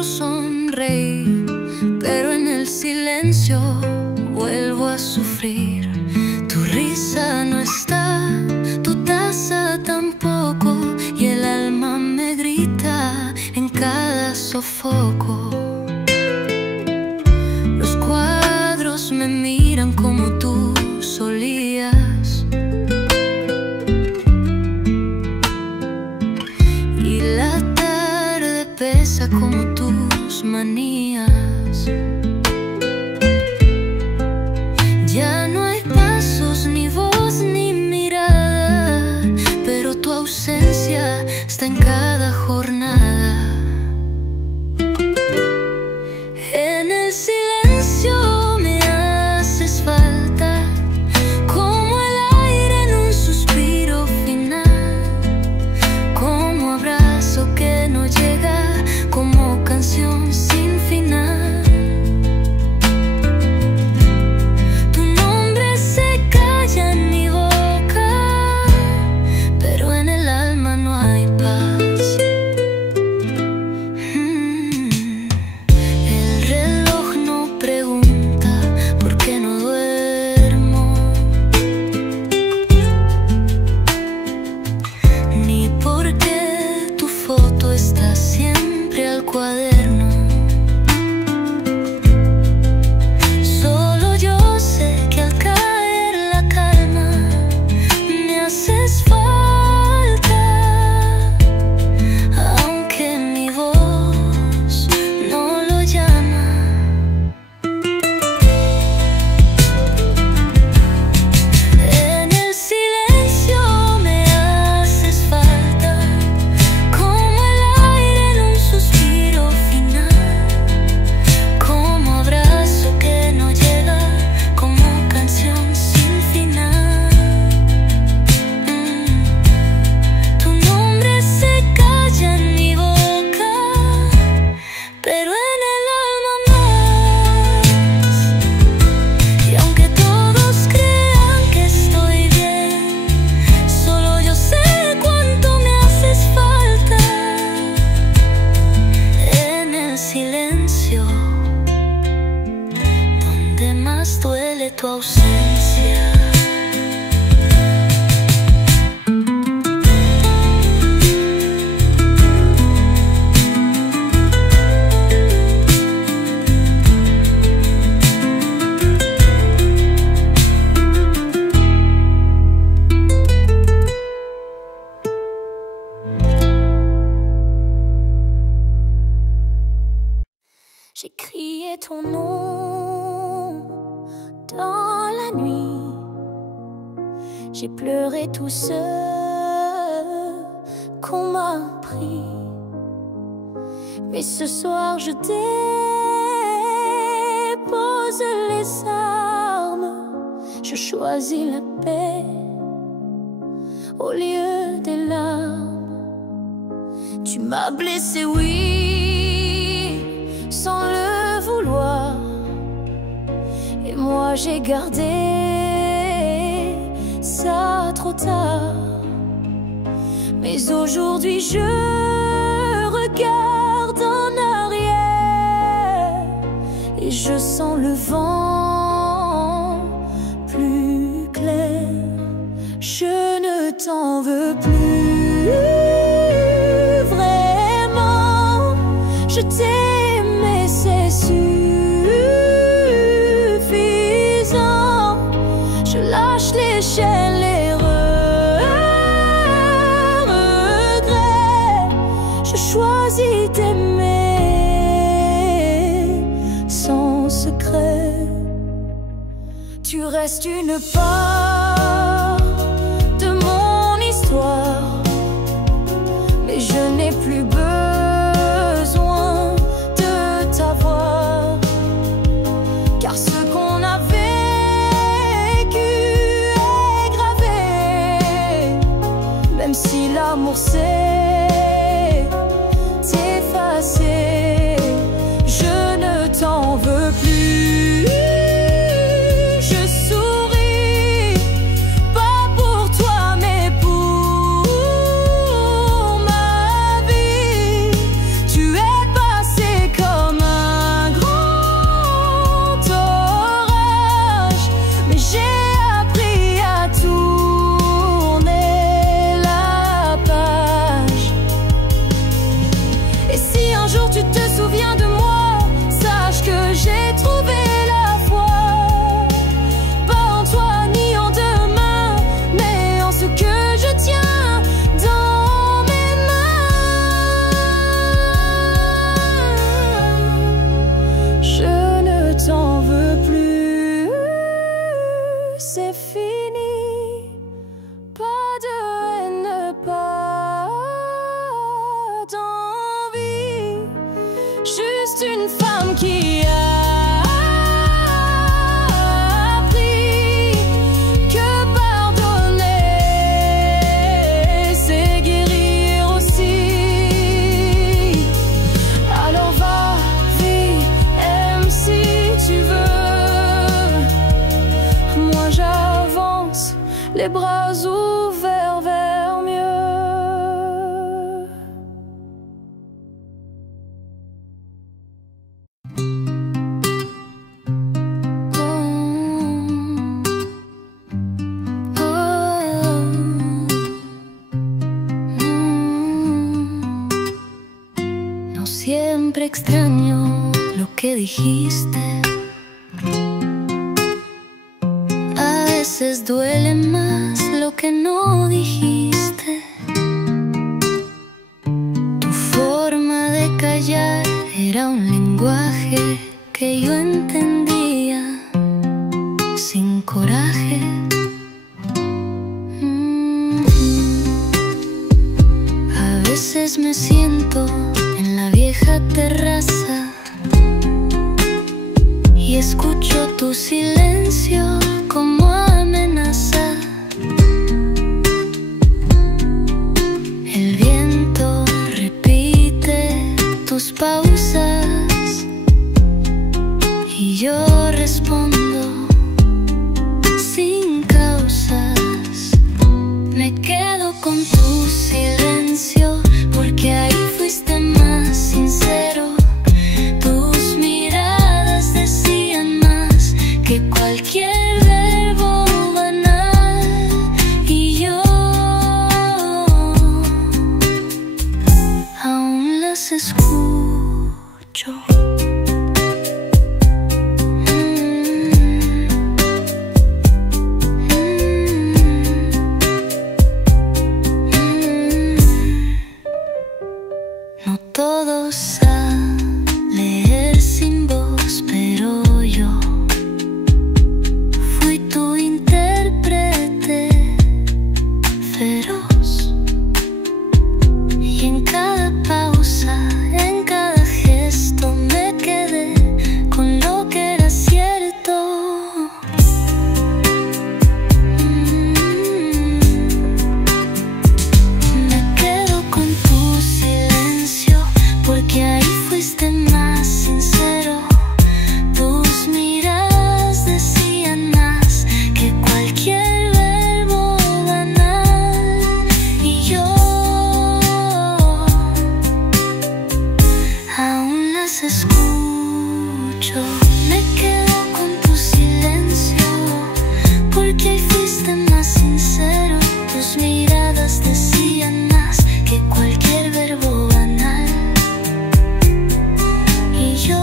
logro sonreír, pero en el silencio vuelvo a sufrir. Tu risa no está, tu taza tampoco, y el alma me grita en cada sofoco. Los cuadros me miran como tú solías, y la tarde pesa como tus manías. Ya no hay pasos, ni voz, ni mirada, pero tu ausencia está en cada jornada. En el silencio me haces falta, como el aire en un suspiro final, como abrazo que no llega, como canción sin final. Tu nombre se calla en mi boca, pero en el alma no hay paz. El reloj no pregunta por qué no duermo, ni por qué tu foto está siempre al cuaderno. Solo yo sé que al caer la calma me haces falta, aunque mi voz no lo llama. En el silencio me haces falta, como el aire en un suspiro final, como abrazo que no llega, como canción sin final. Tu nombre se calla en mi boca, pero en el alma más. Y aunque todos crean que estoy bien, solo yo sé cuánto me haces falta. En el silencio, donde más duele tu ausencia. J'ai crié ton nom dans la nuit, j'ai pleuré tout ce qu'on m'a pris. Mais ce soir je dépose les armes, je choisis la paix au lieu des larmes. Tu m'as blessé, oui, sans le vouloir, et moi j'ai gardé ça trop tard. Mais aujourd'hui je regarde en arrière et je sens le vent plus clair. Je ne t'en veux plus vraiment, je t'aimais, c'est suffisant. Je lâche les chaînes, les regrets. Je choisis d'aimer sans secret. Tu restes une part de mon histoire, mais je n'ai plus besoin de t'avoir, car ce qu'on a vécu est gravé, même si l'amour s'est effacé. Je ne t'en veux plus. Je souris, pas pour toi mais pour ma vie. Tu es passé les bras ouverts vers mieux. No siempre extraño lo que dijiste. A veces duele más lo que no dijiste. Tu forma de callar era un lenguaje que yo entendía sin coraje. A veces me siento en la vieja terraza y escucho tu silencio como amenaza. El viento repite tus pausas y yo respondo sin causas. Me quedo con tu silencio porque ahí fuiste más sincero. Tus miradas decían más que cualquier verbo banal. Y yo aún las escucho. No todo sale sin voz, pero yo fui tu intérprete feroz. Y en cada pausa, en cada gesto, me quedé con lo que era cierto. Me quedo con tu silencio porque ahí fuiste más sincero. Tus miradas decían más que cualquier verbo banal. Y yo aún las escucho. Me quedo con tu silencio porque ahí fuiste más sincero. Tus miradas decían más que cualquier verbo banal. Y yo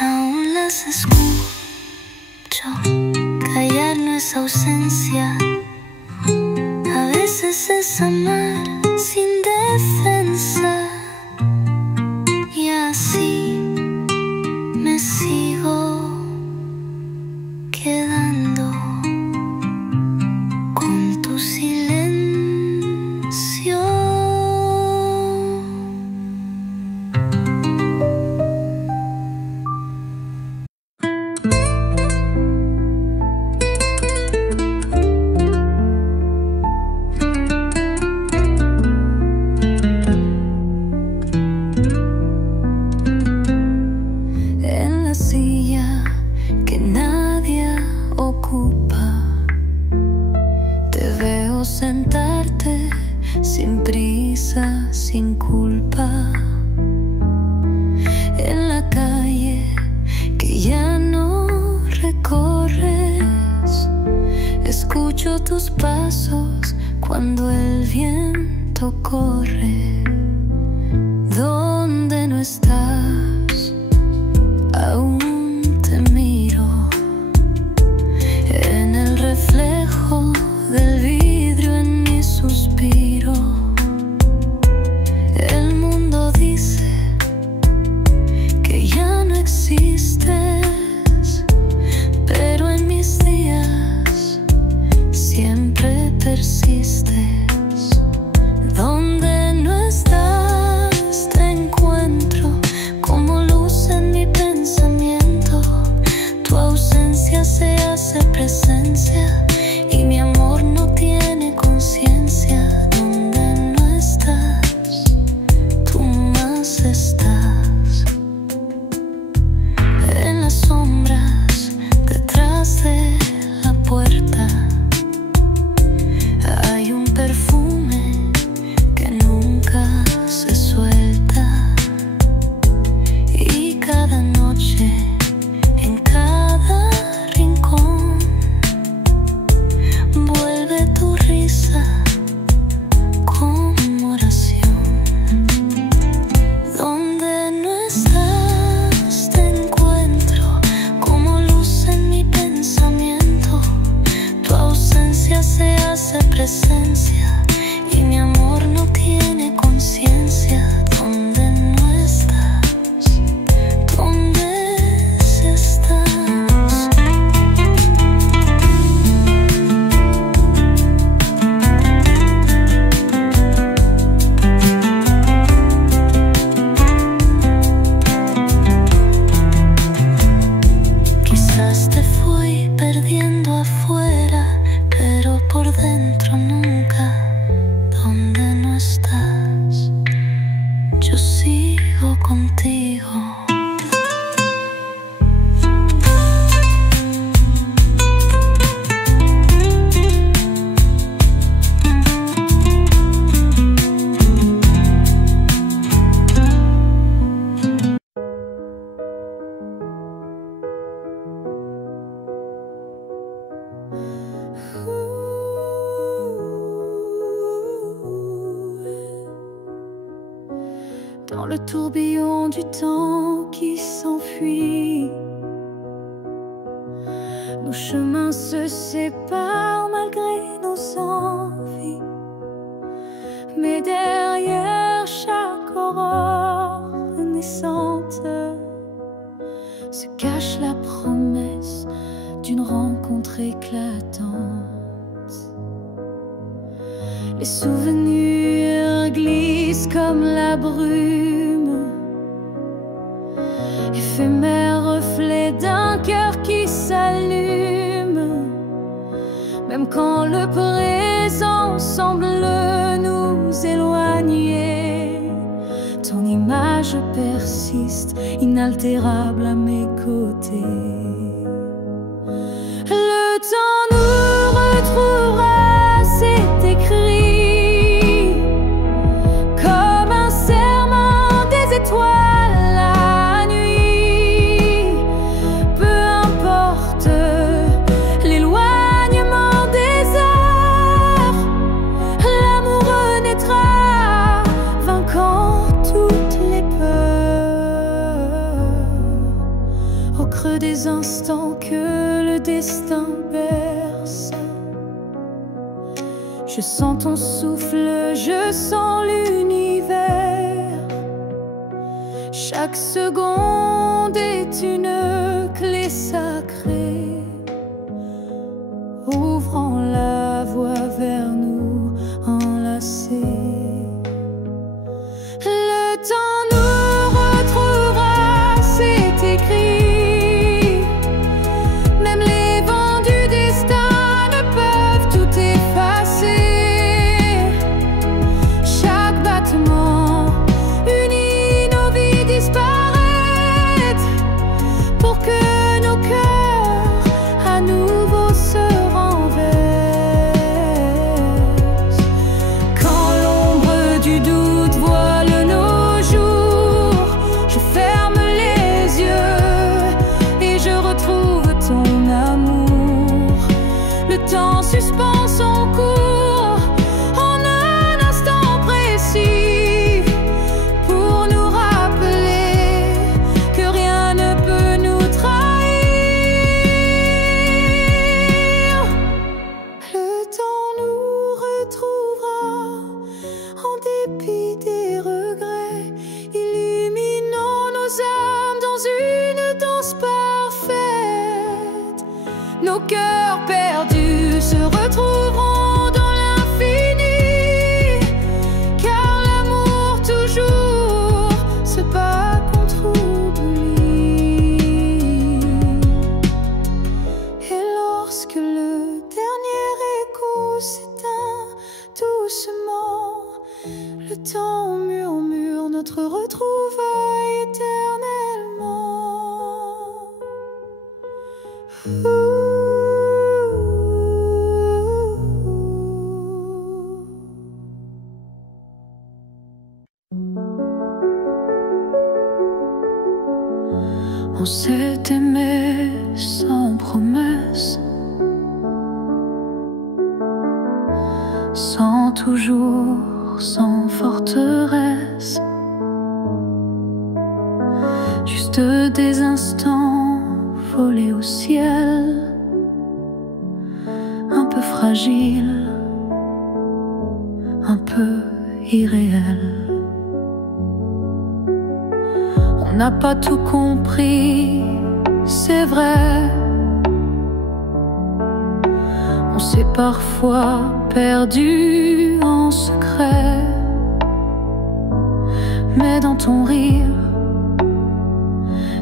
aún las escucho. Callar no es ausencia, a veces es amar sin defensa. Y así me sigo quedando con tu silencio. En la silla que nadie ocupa, te veo sentarte sin prisa, sin culpa. En la calle que ya no recorres, escucho tus pasos cuando el viento corre. Donde no estás, aún te miro en el reflejo del vidrio en mi suspiro. El mundo dice que ya no existes, pero en mis días siempre persistes. Donde no estás, te encuentro como luz en mi pensamiento. Tu ausencia se hace presencia y mi amor no tiene conciencia. Donde no estás, tú más estás. En la tourbillon du temps qui s'enfuit. Nos chemins se séparent malgré nos envies, mais derrière chaque aurore naissante se cache la promesse d'une rencontre éclatante. Les souvenirs glissent comme la brume, éphémère reflet d'un cœur qui s'allume. Même quand le présent semble nous éloigner, ton image persiste, inaltérable à mes côtés. Le temps nous retrouvera, c'est écrit, comme un serment des étoiles la nuit. Peu importe l'éloignement des heures, l'amour renaîtra, vainquant toutes les peurs. Au creux des instants que le destin berce, je sens ton souffle, je sens l'univers. Chaque seconde est une clé sacrée, ouvrant la voie vers nous enlacés. Le temps nous retrouvera, c'est écrit. Même les vents du destin ne peuvent tout effacer. Chaque battement unit nos vies disparaître, pour que nos cœurs à nouveau se renversent. Quand l'ombre du doute voile nos jours, je ferme les yeux et je retrouve ton amour. Le temps suspend son cours en un instant précis, pour nous rappeler que rien ne peut nous trahir. Le temps nous retrouvera en dépit des regrets, illuminant nos âmes dans une danse parfaite. Nos cœurs perdus se retrouveront dans l'infini, car l'amour toujours se bat contre oubli. Et lorsque le dernier écho s'éteint doucement, le temps murmure notre retrouvaille éternellement. On s'est aimé sans promesse, sans toujours, sans forteresse, juste des instants volés au ciel, un peu fragile, un peu irréel. On n'a pas tout compris, c'est vrai. On s'est parfois perdu en secret, mais dans ton rire,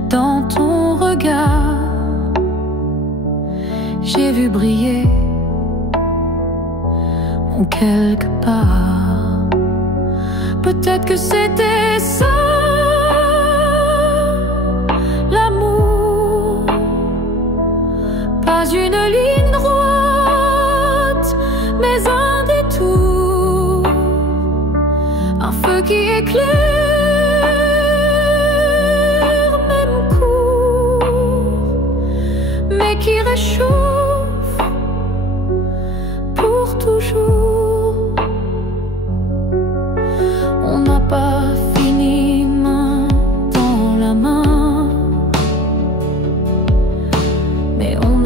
dans ton regard, j'ai vu briller mon quelque part. Peut-être que c'était ça, l'amour, pas une ligne droite, mais un détour, un feu qui éclaire, même court, mais qui réchauffe pour toujours. On n'a pas fini maintenant.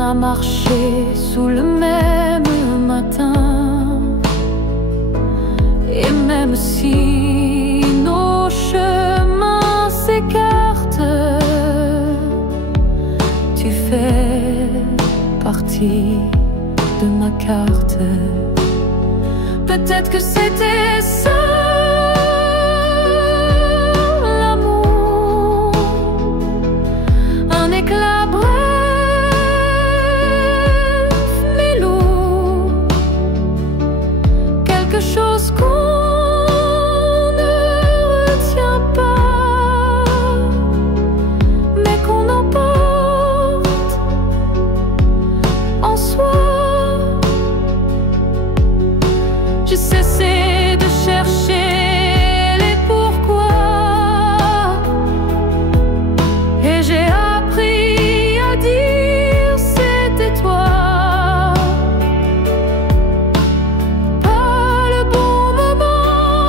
a marché sous le même matin. Et même si nos chemins s'écartent, tu fais partie de ma carte. Peut-être que c'était ça, l'amour, un éclat bref mais lourd, quelque chose qu'on ne retient pas, mais qu'on emporte en soi. J'ai cessé de chercher les pourquoi, et j'ai appris à dire c'était toi. Pas le bon moment,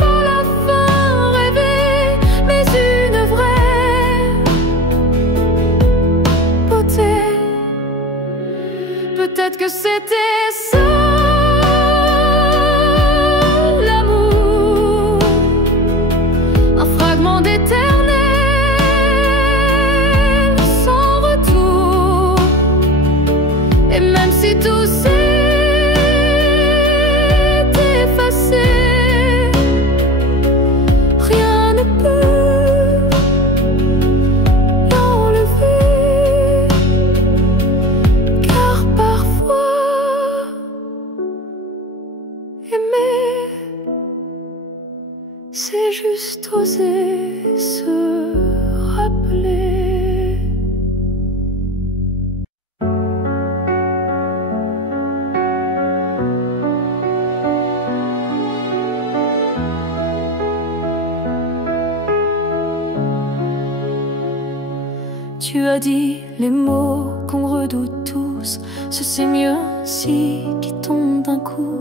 pas la fin rêvée, mais une vraie beauté. Peut-être que c'était ça, d'éternel sans retour. Et même si tout s'est effacé, rien ne peut l'enlever. Car parfois aimer, c'est juste oser se rappeler. Tu as dit les mots qu'on redoute tous, c'est mieux ainsi qui tombe d'un coup.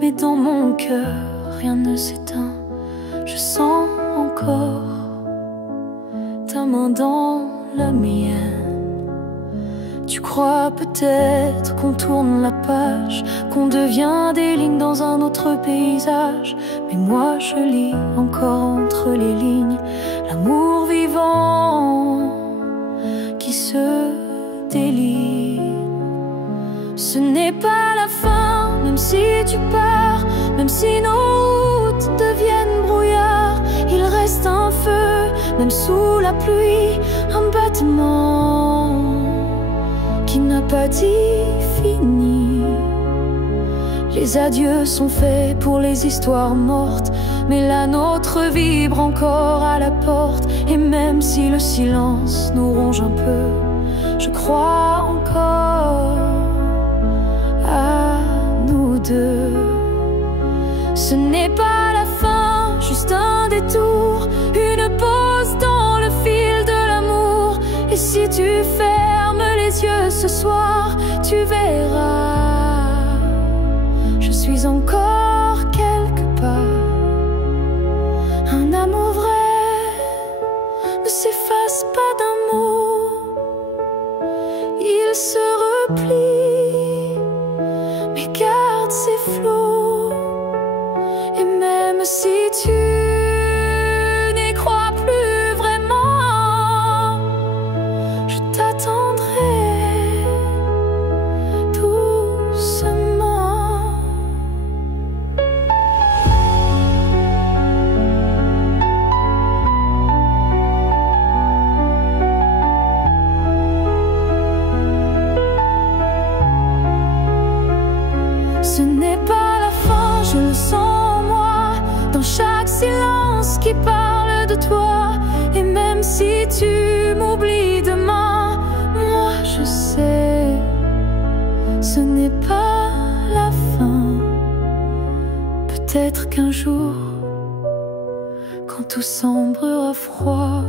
Mais dans mon cœur, rien ne s'éteint. Je sens encore ta main dans la mienne. Tu crois peut-être qu'on tourne la page, qu'on devient des lignes dans un autre paysage. Mais moi je lis encore entre les lignes l'amour vivant qui se délie. Ce n'est pas la fin, même si tu pars, même si nos routes deviennent brouillard. Il reste un feu, même sous la pluie, un battement qui n'a pas dit fini. Les adieux sont faits pour les histoires mortes, mais la nôtre vibre encore à la porte. Et même si le silence nous ronge un peu, je crois encore à nous deux. Ce n'est pas la fin, juste un détour, une pause dans le fil de l'amour. Et si tu fermes les yeux ce soir, tu verras, je suis encore quelque part. Un amour vrai ne s'efface pas d'un mot, il se replie mais garde ses flots. Et même si tu n'y crois plus vraiment, je t'attendrai doucement. Ce n'est pas la fin, je le sens en moi, dans chaque silence qui parle de toi. Et même si tu m'oublies demain, moi je sais, ce n'est pas la fin. Peut-être qu'un jour, quand tout semblera froid,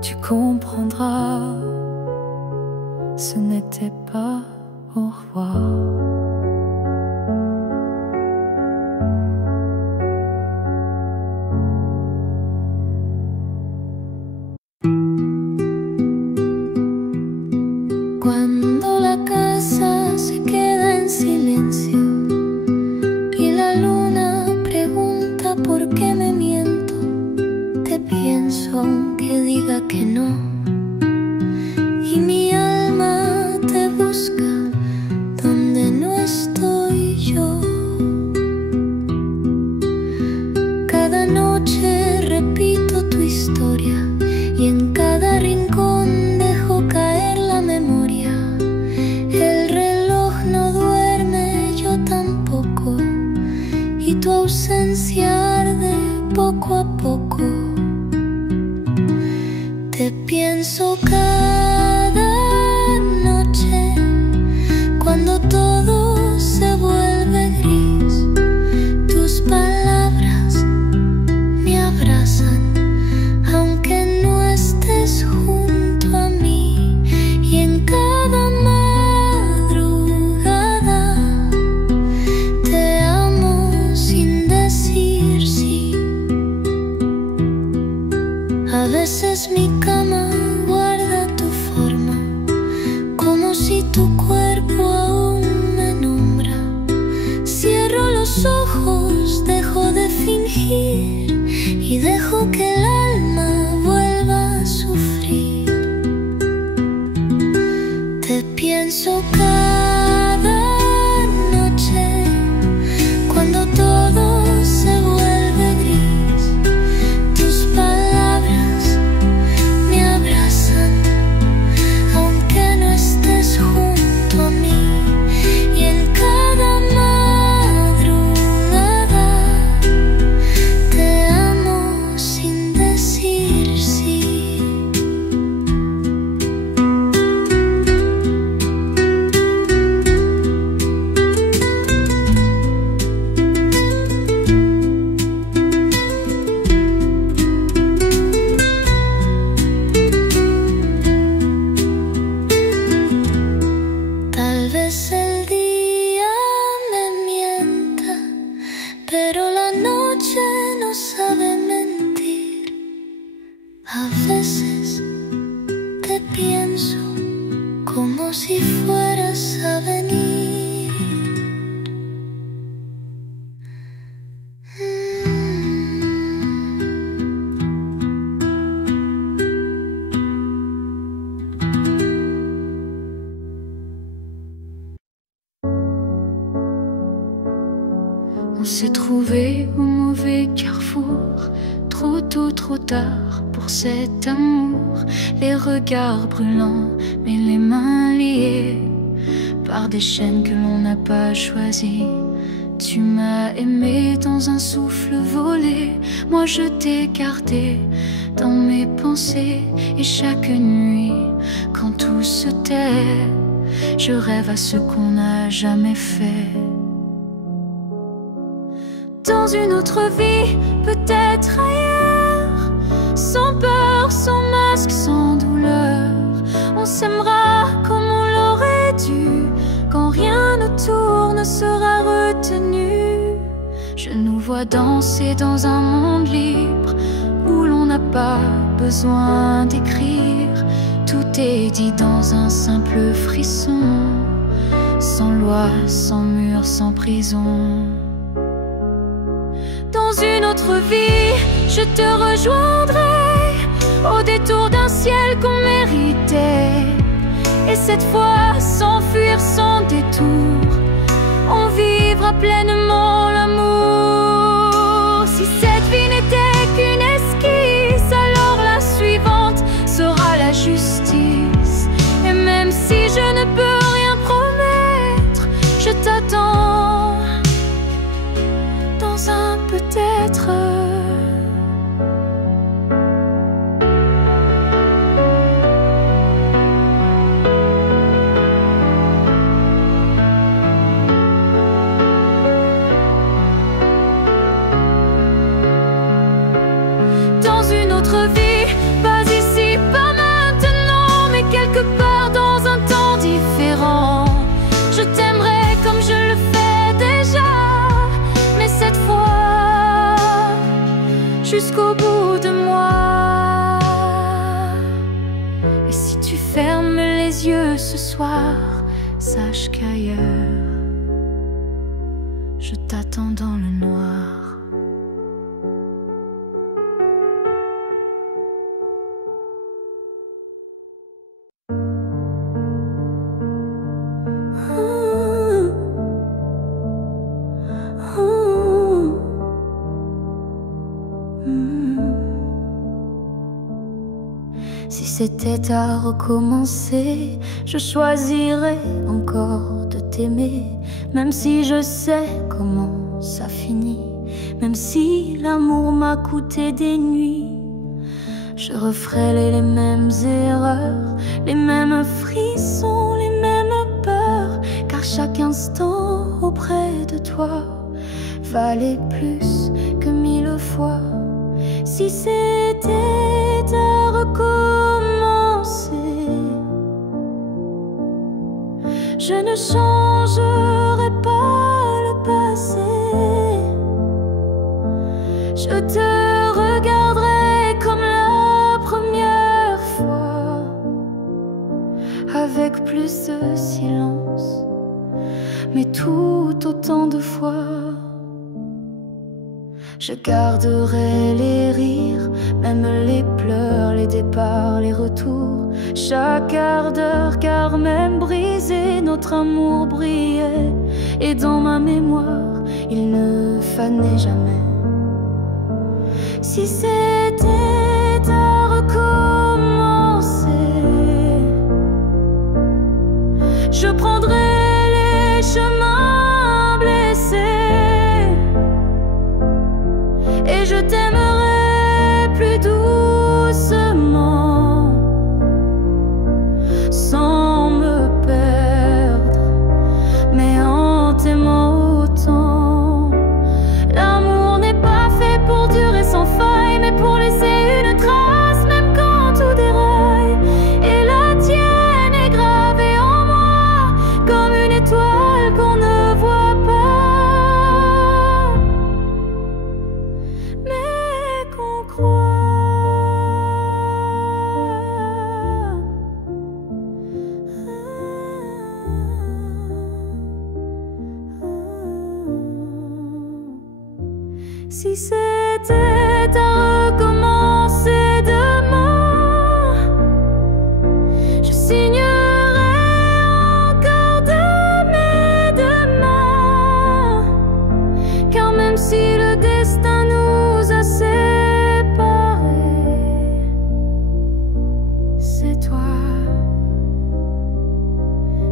tu comprendras, ce n'était pas au revoir. pienso aunque diga que no. Y mi alma te busca donde no estoy yo. Cada noche repito tu historia y en cada rincón dejo caer la memoria. El reloj no duerme, yo tampoco, y tu ausencia arde poco a poco. Te pienso cada noche cuando todo se vuelve gris. Tus palabras me abrazan aunque no estés junto a mí. Y en cada madrugada te amo sin decir sí. A veces mi cama guarda tu forma, como si tu cuerpo aún me nombra. Cierro los ojos, dejo de fingir y dejo que el alma vuelva a sufrir. Te pienso cada noche cuando todo se vuelve gris. Tus palabras me abrazan aunque no estés junto a mí. Y en cada madrugada te amo sin decir sí. Tal vez el día me mienta, pero la noche no sabe mentir. A veces te pienso como si fueras a venir. On s'est trouvé au mauvais carrefour, trop tôt, trop tard pour cet amour. Les regards brûlants, mais les mains liées par des chaînes que l'on n'a pas choisies. Tu m'as aimé dans un souffle volé, moi je t'ai gardé dans mes pensées. Et chaque nuit, quand tout se tait, je rêve à ce qu'on n'a jamais fait. Dans une autre vie, peut-être ailleurs, sans peur, sans masque, sans douleur, on s'aimera comme on l'aurait dû, quand rien autour ne sera retenu. Je nous vois danser dans un monde libre, où l'on n'a pas besoin d'écrire. Tout est dit dans un simple frisson, sans loi, sans mur, sans prison. Dans une autre vie, je te rejoindrai au détour d'un ciel qu'on méritait. Et cette fois, sans fuir, sans détour, on vivra pleinement l'amour. Si cette vie n'était qu'une esquisse, alors la suivante sera la justice. Et même si je ne peux rien promettre, je t'attends dans un peut-être. Dans une autre vie, pas ici, pas maintenant, mais quelque part dans un temps différent. Je t'aimerai comme je le fais déjà, mais cette fois jusqu'au bout de moi. Et si tu fermes les yeux ce soir, sache qu'ailleurs je t'attends dans le noir. Si c'était à recommencer, je choisirais encore de t'aimer. Même si je sais comment ça finit, même si l'amour m'a coûté des nuits, je referais les mêmes erreurs, les mêmes frissons, les mêmes peurs. Car chaque instant auprès de toi valait plus que 1000 fois. Si c'était à recommencer, je ne changerai pas le passé. Je te regarderai comme la première fois, avec plus de silence, mais tout autant de fois. Je garderai les rires, même les pleurs, les départs, les retours, chaque quart d'heure, car même brisé, notre amour brillait. Et dans ma mémoire, il ne fanait jamais. Si c'était à recommencer, je prendrais les chemins blessés et je t'aimerais plus doucement, sans me perdre, mais en t'aimant autant. L'amour n'est pas fait pour durer sans faille, mais pour laisser une trace, même quand tout déraille. Et la tienne est gravée en moi, comme une étoile qu'on ne voit pas, mais qu'on croit. Si c'était à recommencer demain, je signerais encore de mes deux mains. Car même si le destin nous a séparés, c'est toi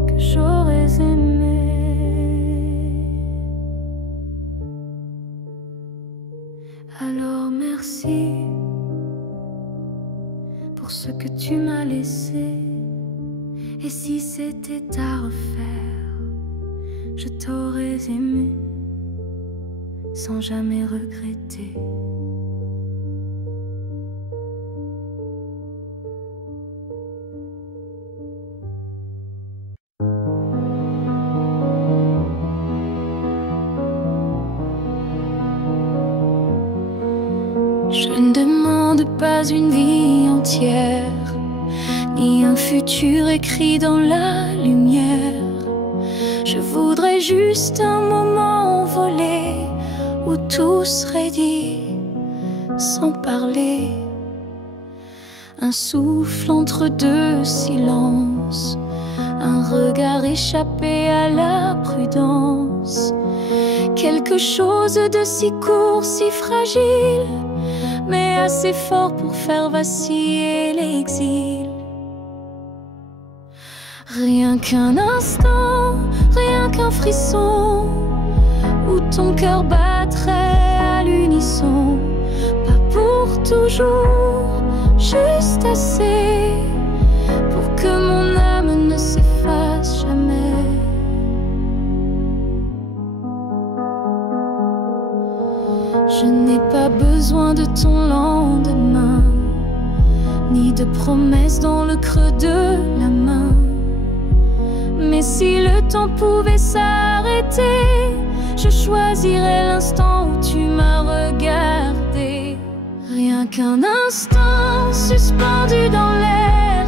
que j'aurais aimé. Alors merci pour ce que tu m'as laissé. Et si c'était à refaire, je t'aurais aimé sans jamais regretter. Je ne demande pas une vie entière, ni un futur écrit dans la lumière. Je voudrais juste un moment volé où tout serait dit sans parler. Un souffle entre deux silences, un regard échappé à la prudence. Quelque chose de si court, si fragile, mais assez fort pour faire vaciller l'exil. Rien qu'un instant, rien qu'un frisson, où ton cœur battrait à l'unisson. Pas pour toujours, juste assez pour que mon âme ne s'efface jamais. Je n'ai pas besoin de ton lendemain, ni de promesses dans le creux de la main. Mais si le temps pouvait s'arrêter, je choisirais l'instant où tu m'as regardé. Rien qu'un instant suspendu dans l'air,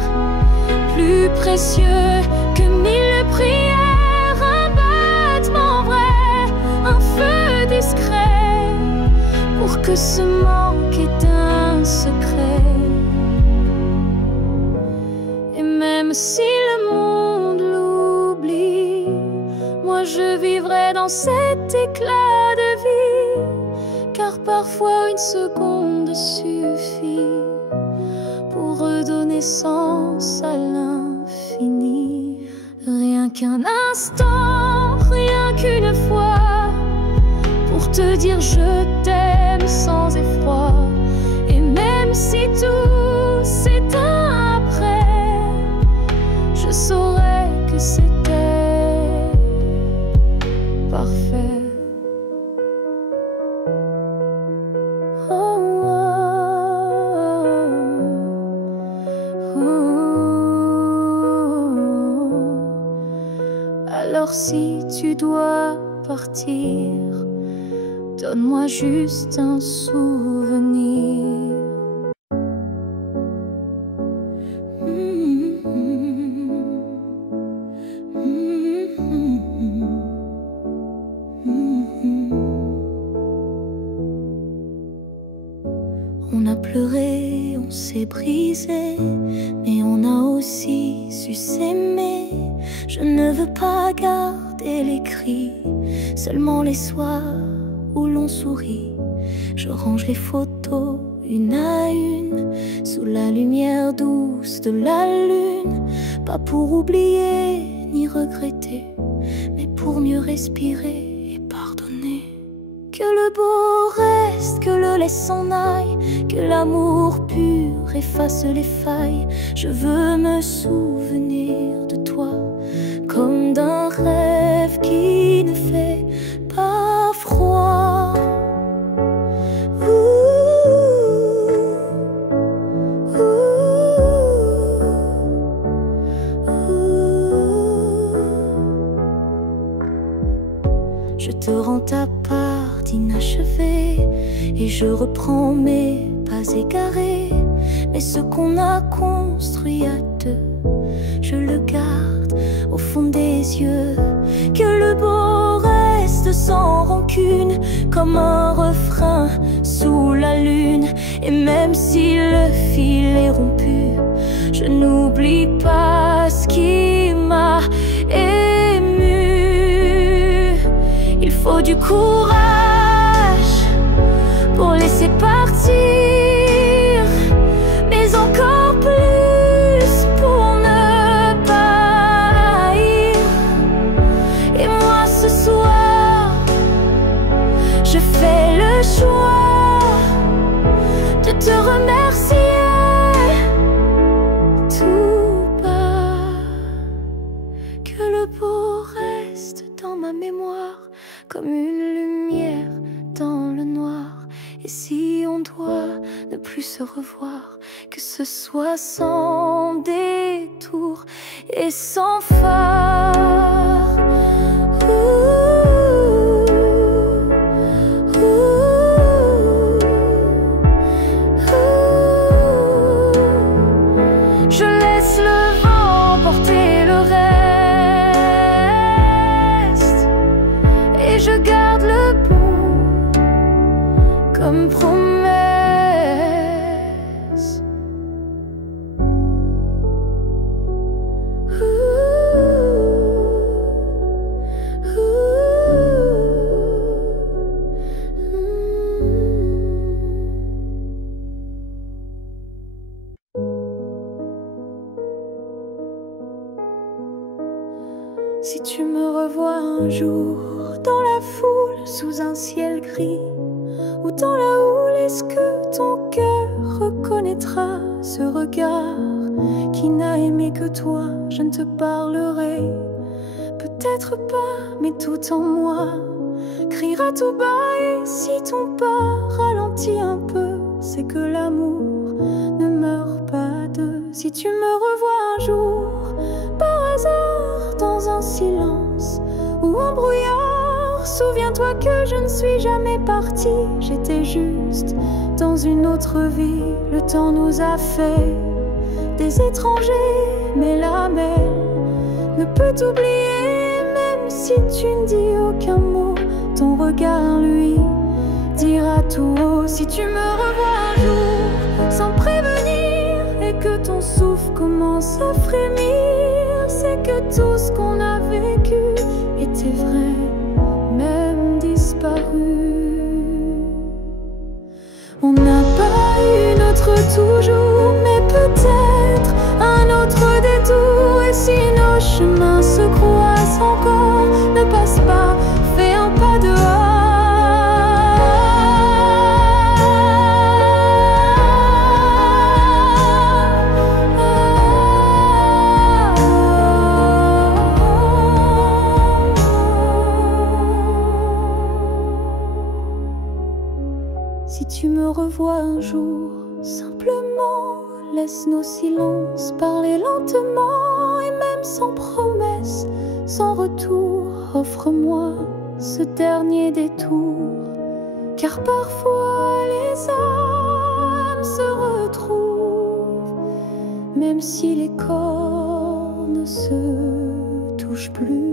plus précieux que 1000 prières. Un battement vrai, un feu discret, pour que ce manque est un secret. Et même si le monde l'oublie, moi je vivrai dans cet éclat de vie. Car parfois une seconde suffit pour redonner l'essence à l'infini. Rien qu'un instant, rien qu'une fois, pour te dire je t'aime sans effroi. Et même si tout s'éteint après, je saurais que c'était parfait. Alors si tu dois partir, donne-moi juste un souvenir. On a pleuré, on s'est brisé, mais on a aussi su s'aimer. Je ne veux pas garder les cris, seulement les soirs où l'on sourit. Je range les photos une à une, sous la lumière douce de la lune. Pas pour oublier ni regretter, mais pour mieux respirer et pardonner. Que le beau reste, que le laisse s'en aille, que l'amour pur efface les failles. Je veux me souvenir de toi comme d'un rêve qui ne fait pas froid. Je te rends ta part d'inachevé et je reprends mes pas égarés. Mais ce qu'on a construit à deux, je le garde au fond des yeux. Que le beau reste sans rancune, comme un refrain sous la lune. Et même si le fil est rompu, je n'oublie pas ce qui m'a ému. Il faut du courage pour laisser partir, mais encore plus pour ne pas haïr. Et moi ce soir, je fais le choix de te remercier tout bas. Que le beau reste dans ma mémoire comme une lumière dans le noir. Et si on doit ne plus se revoir, que ce soit sans détour et sans phare. Je laisse le vent porter le reste, et je garde le bon comme promesse. Si tu me revois un jour dans la foule, sous un ciel gris, ou dans la houle, est-ce que ton cœur reconnaîtra ce regard qui n'a aimé que toi? Je ne te parlerai peut-être pas, mais tout en moi criera tout bas. Et si ton pas ralentit un peu, c'est que l'amour ne meurt pas de. Si tu me revois un jour par hasard dans un silence ou un brouillard, souviens-toi que je ne suis jamais partie. J'étais juste dans une autre vie. Le temps nous a fait des étrangers, mais la mer ne peut t'oublier. Même si tu ne dis aucun mot, ton regard lui dira tout haut. Si tu me revois un jour sans prévenir et que ton souffle commence à frémir, c'est que tout ce qu'on a vécu était vrai, même disparu. On n'a pas eu notre toujours, mais peut-être chemin se croise encore. Ne passe pas, fais un pas dehors. Si tu me revois un jour, simplement laisse nos silences parler lentement. Et même sans promesse, sans retour, offre-moi ce dernier détour. Car parfois les âmes se retrouvent, même si les corps ne se touchent plus.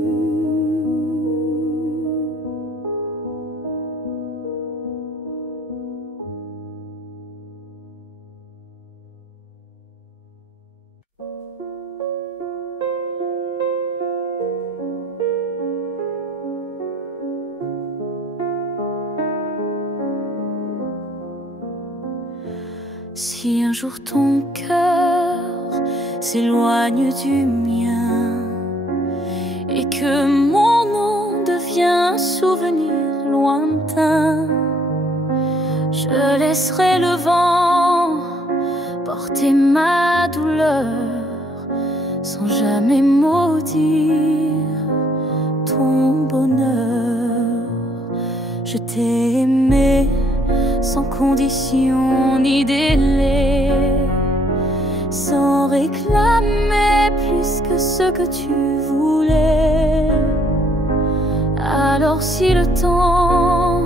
Si un jour ton cœur s'éloigne du mien et que mon nom devient un souvenir lointain, je laisserai le vent porter ma douleur sans jamais maudire ton bonheur. Je t'ai aimé sans condition ni délai, sans réclamer plus que ce que tu voulais. Alors si le temps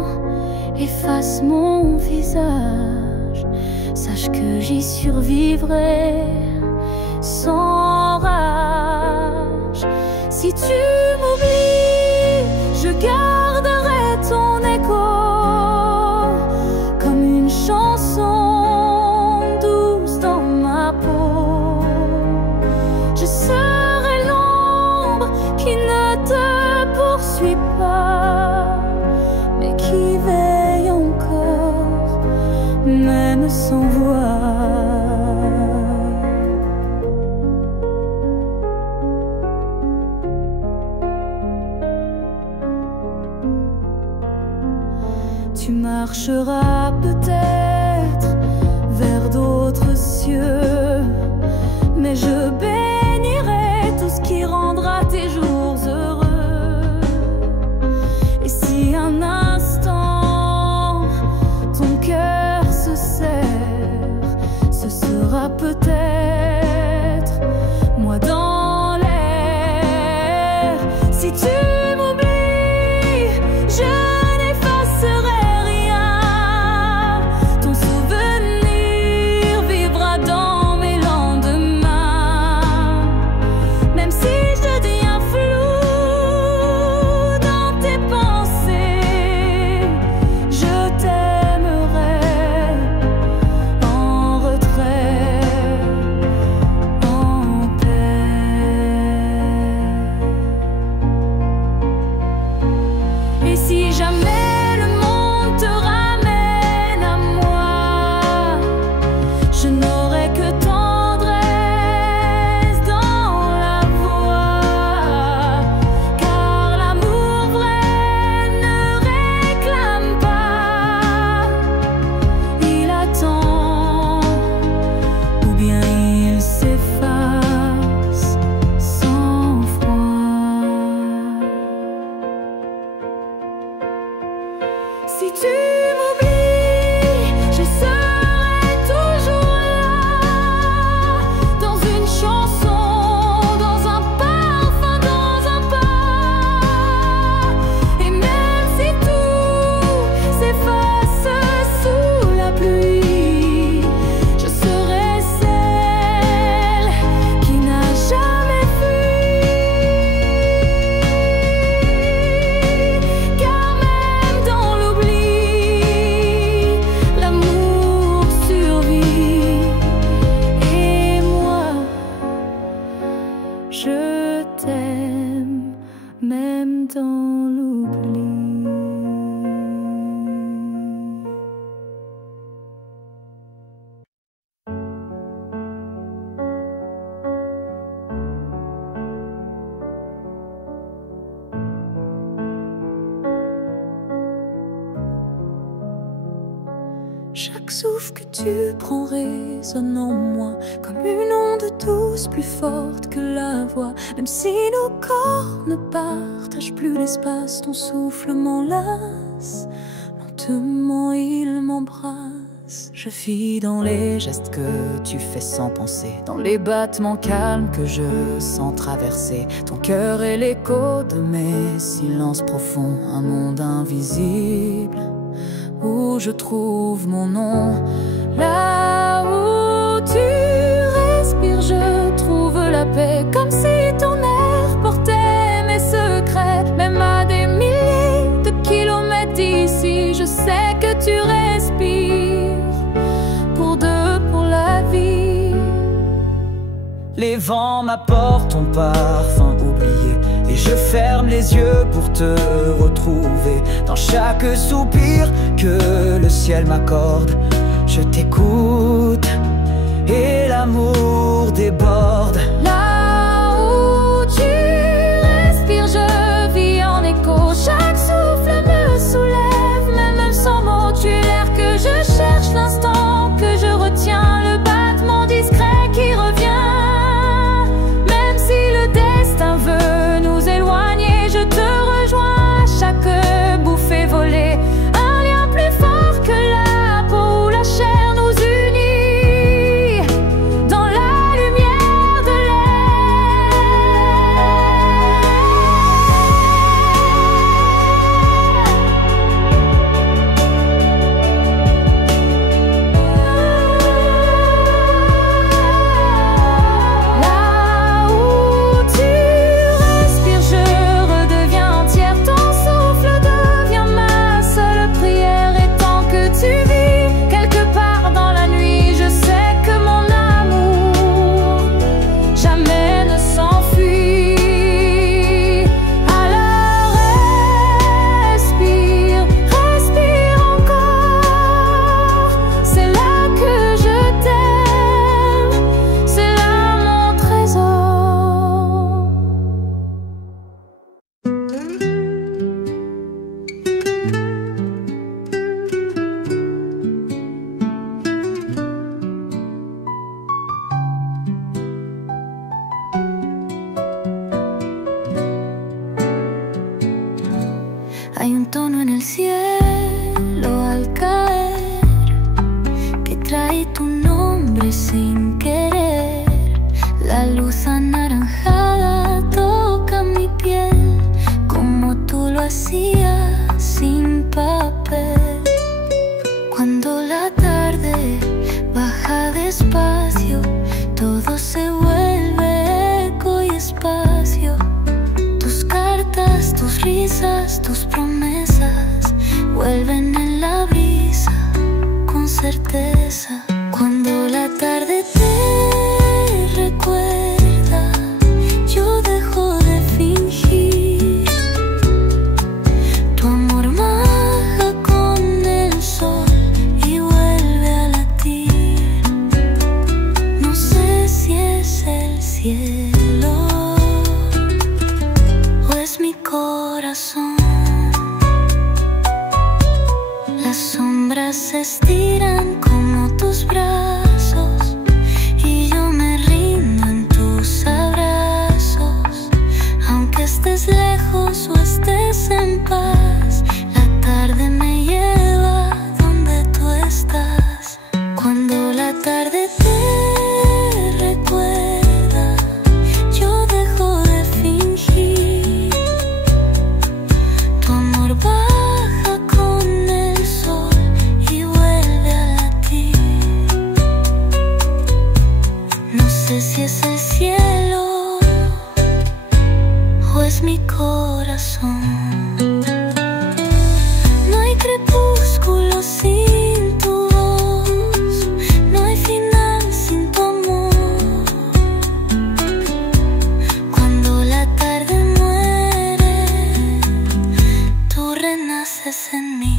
efface mon visage, sache que j'y survivrai sans rage. Si tu m'oublies, je garderai ton écho comme une chanson douce dans ma peau. Je serai l'ombre qui ne te poursuit pas, mais qui veille encore, même sans voix. Tu marcheras peut-être vers d'autres cieux, mais je bénirai tout ce qui rendra tes jours heureux. Et si un instant ton cœur se serre, ce sera peut-être moi dans l'air. Si tu m'oublies, je si tu m'oublies, je serai toujours là, dans une chanson, dans un parfum, dans un pas. Et même si tout s'efface sous la pluie, je serai celle qui n'a jamais fui. Car même dans l'amour survit. Et moi, je t'aime même dans l'oubli. Chaque souffle que tu prends résonne en moi comme une onde douce plus forte que la voix. Même si nos corps ne partagent plus l'espace, ton souffle m'enlace, lentement il m'embrasse. Je vis dans les gestes que tu fais sans penser, dans les battements calmes que je sens traverser ton cœur et l'écho de mes silences profonds. Un monde invisible où je trouve mon nom. Là où tu respires, je trouve la paix, comme si ton air portait mes secrets. Même à des milliers de kilomètres d'ici, je sais que tu respires pour deux, pour la vie. Les vents m'apportent ton parfum oublié, et je ferme les yeux pour te retrouver. Dans chaque soupir que le ciel m'accorde, je t'écoute et l'amour déborde. Là où tu respires, je vis en écho. Chaque souffle me soulève, même sans mots. Tu es l'air que je cherche, l'instant que je retiens, le battement discret qui revient. Même si le destin veut nous éloigner, je te rejoins à chaque bouffée volée. Un lien plus fort que la peau ou la chair nous unit dans la lumière de Là où tu respires, je redeviens entière. Ton souffle devient ma seule prière. Et tant que tu vis quelque part dans la nuit, je sais que mon amour jamais ne s'enfuit. Alors respire, respire encore. C'est là que je t'aime, c'est là mon trésor. Hay un tono en el cielo al caer que trae tu nombre sin querer. La luz anaranjada toca mi piel como tú lo hacías sin papel. Cuando la tarde baja despacio, todo se vuelve eco y espacio. Tus cartas, tus risas, tus promesas vuelven en la brisa con certeza. Cuando la tarde te recuerda, yo dejo de fingir. Tu amor baja con el sol y vuelve a latir. No sé si es el cielo o es mi corazón. Las sombras se estiran como tus brazos y yo me rindo en tus abrazos. Aunque estés lejos o estés en paz, la tarde me lleva donde tú estás. Cuando la tarde te recuerda, yo dejo de fingir. Tu amor baja con el sol y vuelve a latir. No sé si es el cielo o es mi corazón. No hay crepúsculo sin tu voz, no hay final sin tu amor. Cuando la tarde muere, tú renaces en mí.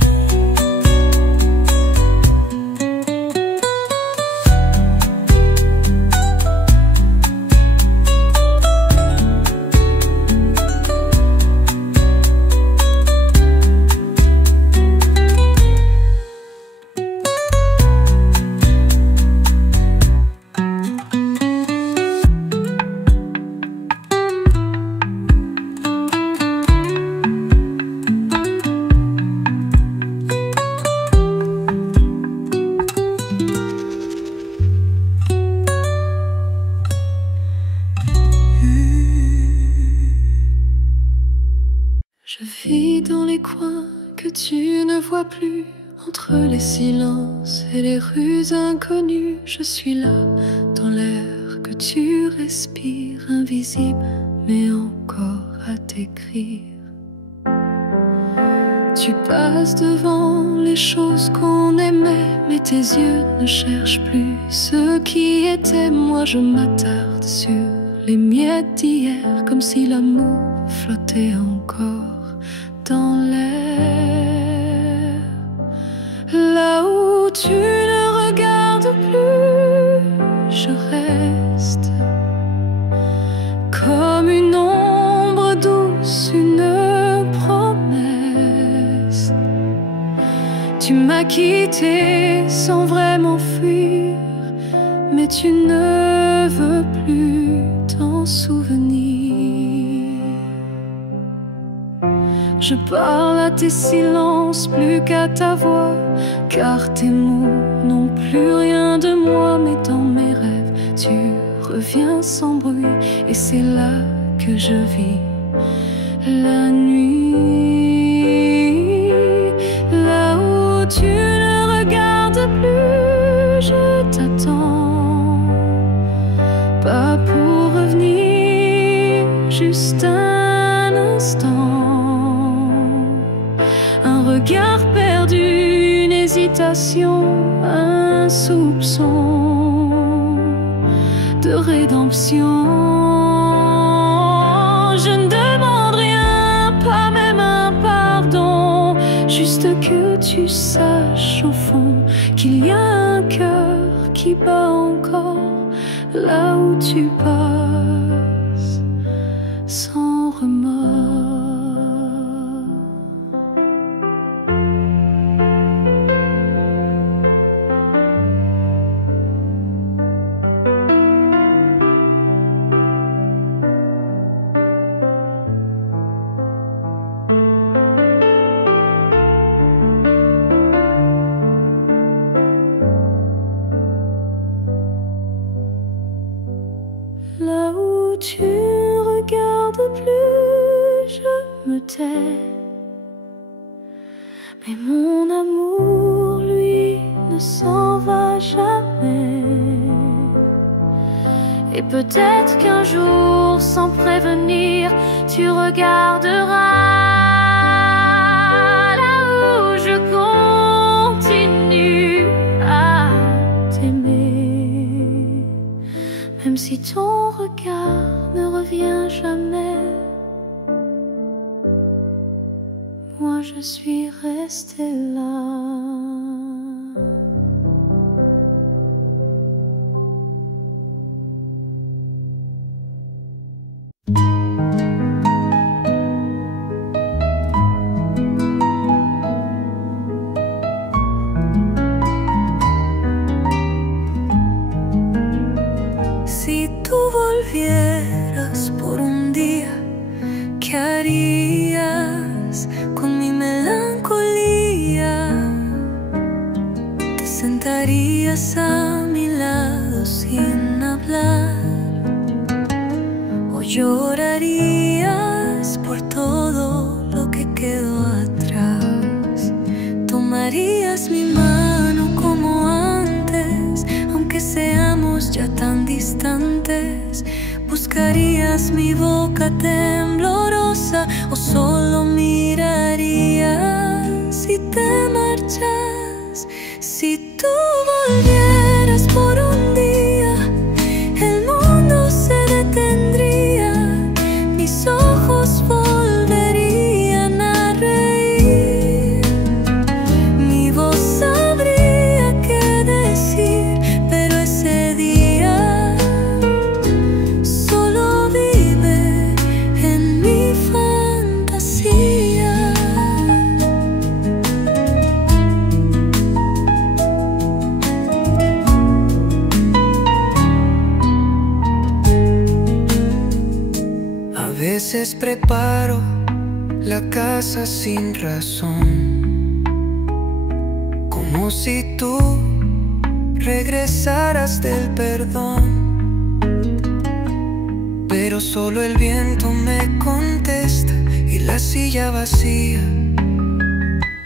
Je vis dans les coins que tu ne vois plus, entre les silences et les rues inconnues. Je suis là, dans l'air que tu respires, invisible mais encore à t'écrire. Tu passes devant les choses qu'on aimait, mais tes yeux ne cherchent plus ce qui était. Moi je m'attarde sur les miettes d'hier, comme si l'amour flottait encore dans l'air. Là où tu ne regardes plus, je reste comme une ombre douce, une promesse. Tu m'as quitté sans vraiment fuir, mais tu ne veux plus t'en souvenir. Je parle à tes silences plus qu'à ta voix, car tes mots n'ont plus rien de moi. Mais dans mes rêves, tu reviens sans bruit, et c'est là que je vis la nuit. Là où tu ne regardes plus, je t'attends, pas pour revenir, juste un instant. Un regard perdu, une hésitation, un soupçon de rédemption. Je ne demande rien, pas même un pardon, juste que tu saches au fond qu'il y a un cœur qui bat encore là où tu passes sans remords. Là où tu ne regardes plus, je me tais. Mais mon amour, lui, ne s'en va jamais. Et peut-être qu'un jour, sans prévenir, tu regarderas là où je continue à t'aimer. Même si ton regard ne revient jamais, moi je suis restée là. Si tú volvieras por un día, ¿qué harías con mi melancolía? Te sentarías a mi lado sin hablar, o llorarías por todo lo que quedó atrás. Tomarías mi mano como antes, aunque seamos ya tan distantes. Buscarías mi boca temblorosa, o solo mirarías si te marchas. Si tú volvieras por un día, el mundo se detendría, mis ojos volverían a reír, mi voz sabría qué decir, pero ese día solo vive en mi fantasía. A veces preparo la casa sin razón, como si tú regresaras del perdón. Pero solo el viento me contesta y la silla vacía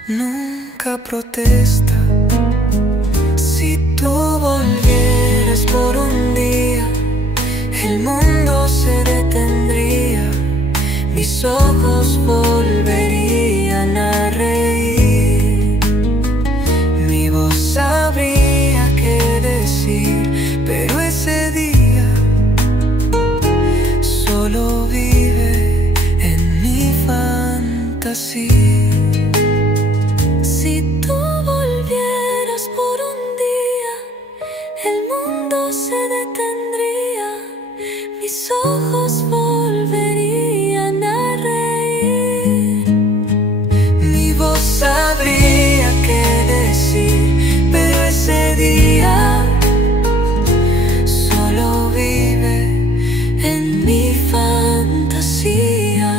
nunca protesta. Si tú volvieras por un día, el mundo se detendría, mis ojos volverían a reír, mi voz sabría qué decir, pero ese día solo vive en mi fantasía. Si tú volvieras por un día, el mundo se detendría, mis ojos volverían a reír, mi voz sabría qué decir, pero ese día solo vive en mi fantasía.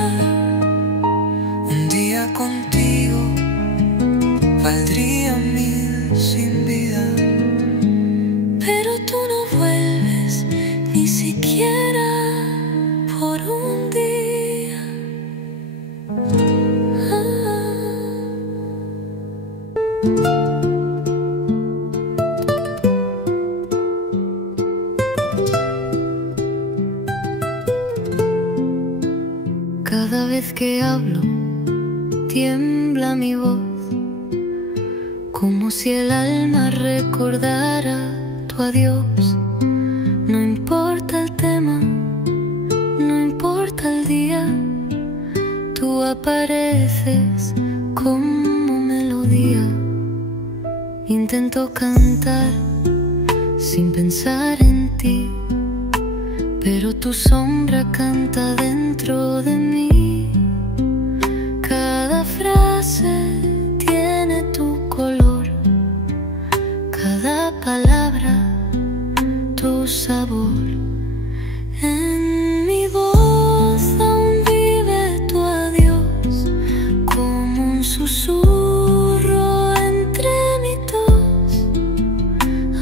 Un día contigo valdría 1000 sin vida, pero tú no vuelves ni siquiera por un día. Cada vez que hablo, tiembla mi voz, como si el alma recordara tu adiós. No importa el tema, no importa el día, tú apareces como melodía. Intento cantar sin pensar en ti, pero tu sombra canta dentro de mí. Cada frase tiene tu color, cada palabra tu sabor. En mi voz aún vive tu adiós, como un susurro entre mi tos.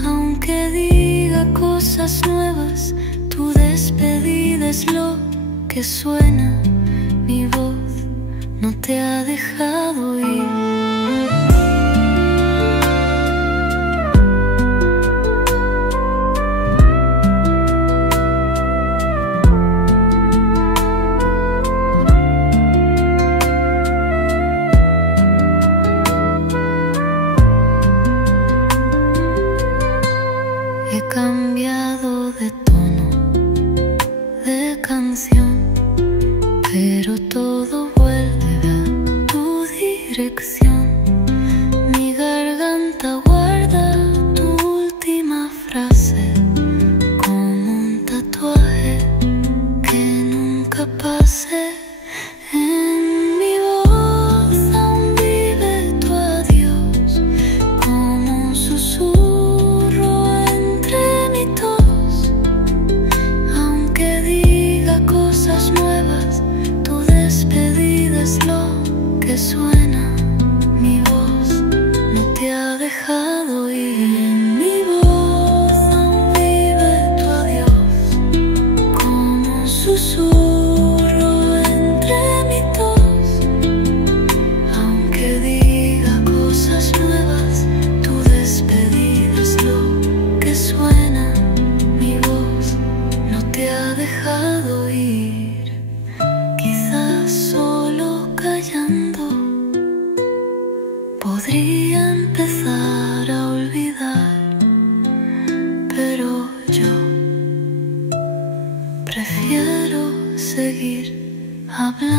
Aunque diga cosas nuevas, tu despedida es lo que suena. Mi voz no te ha dejado ir. He cambiado de tono, de canción, pero todo vuelve a tu dirección. Mi garganta guarda tu última frase, como un tatuaje que nunca pase. En mi voz aún vive tu adiós, como un susurro entre mi tos. Aunque diga cosas nuevas, tu despedida es lo que suena. Mi voz no te ha dejado ir. En mi voz aún vive tu adiós, como un susurro entre mi tos. Aunque diga cosas nuevas, tu despedida es lo que suena. Mi voz no te ha dejado ir. Quizás solo callando podría empezar a olvidar, pero yo prefiero seguir hablándote.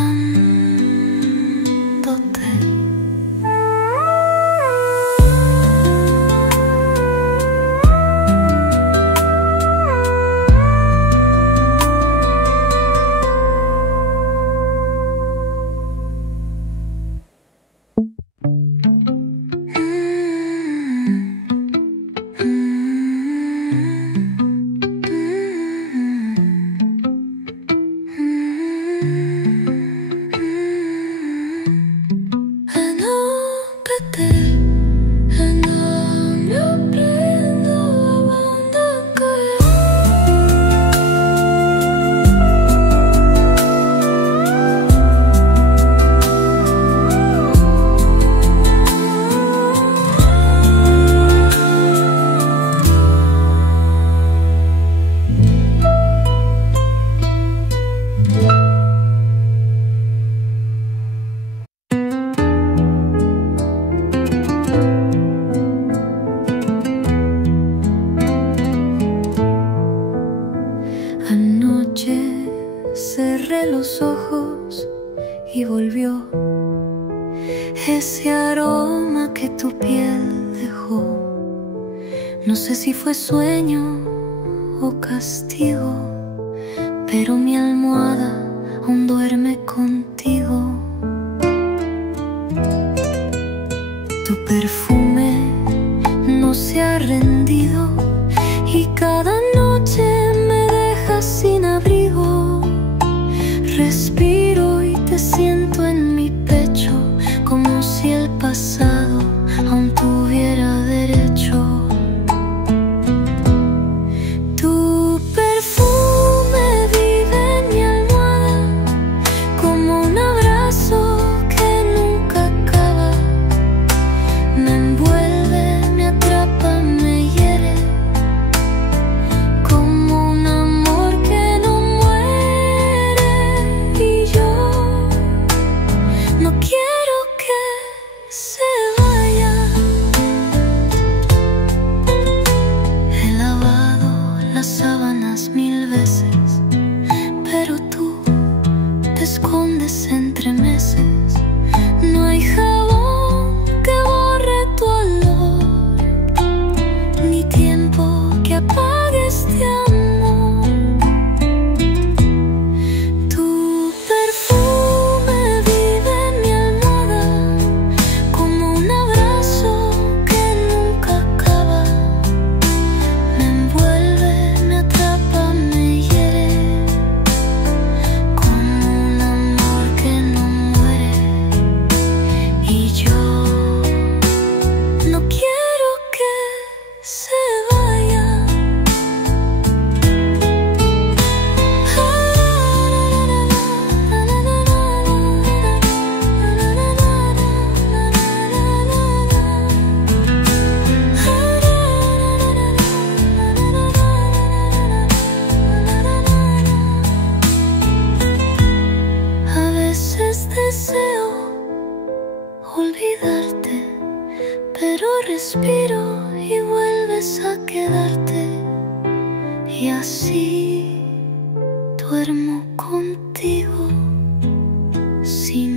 Anoche cerré los ojos y volvió ese aroma que tu piel dejó. No sé si fue sueño o castigo, pero mi almohada aún duerme contigo. Tu perfume no se ha rendido y cada noche me dejas sin abrigo. Respiro y te siento en mi pecho, como si el pasado aún tuviera derecho. Tu perfume vive en mi almohada, como un abrazo que nunca acaba. Me envuelve, me atrapa, me hiere, como un amor que no muere. Y yo no quiero que se vaya. He lavado las sábanas 1000 veces, pero tú te escondes entre meses. No hay jabón que borre tu olor, ni tiempo que apague este amor. Tu perfume vive en mi almohada, como un abrazo que nunca acaba. Me envuelve, me atrapa, me hiere, como un amor que no muere. Y yo no quiero que se vaya. A veces deseo olvidarte, pero respiro y vuelves a quedarte. Y así duermo contigo sin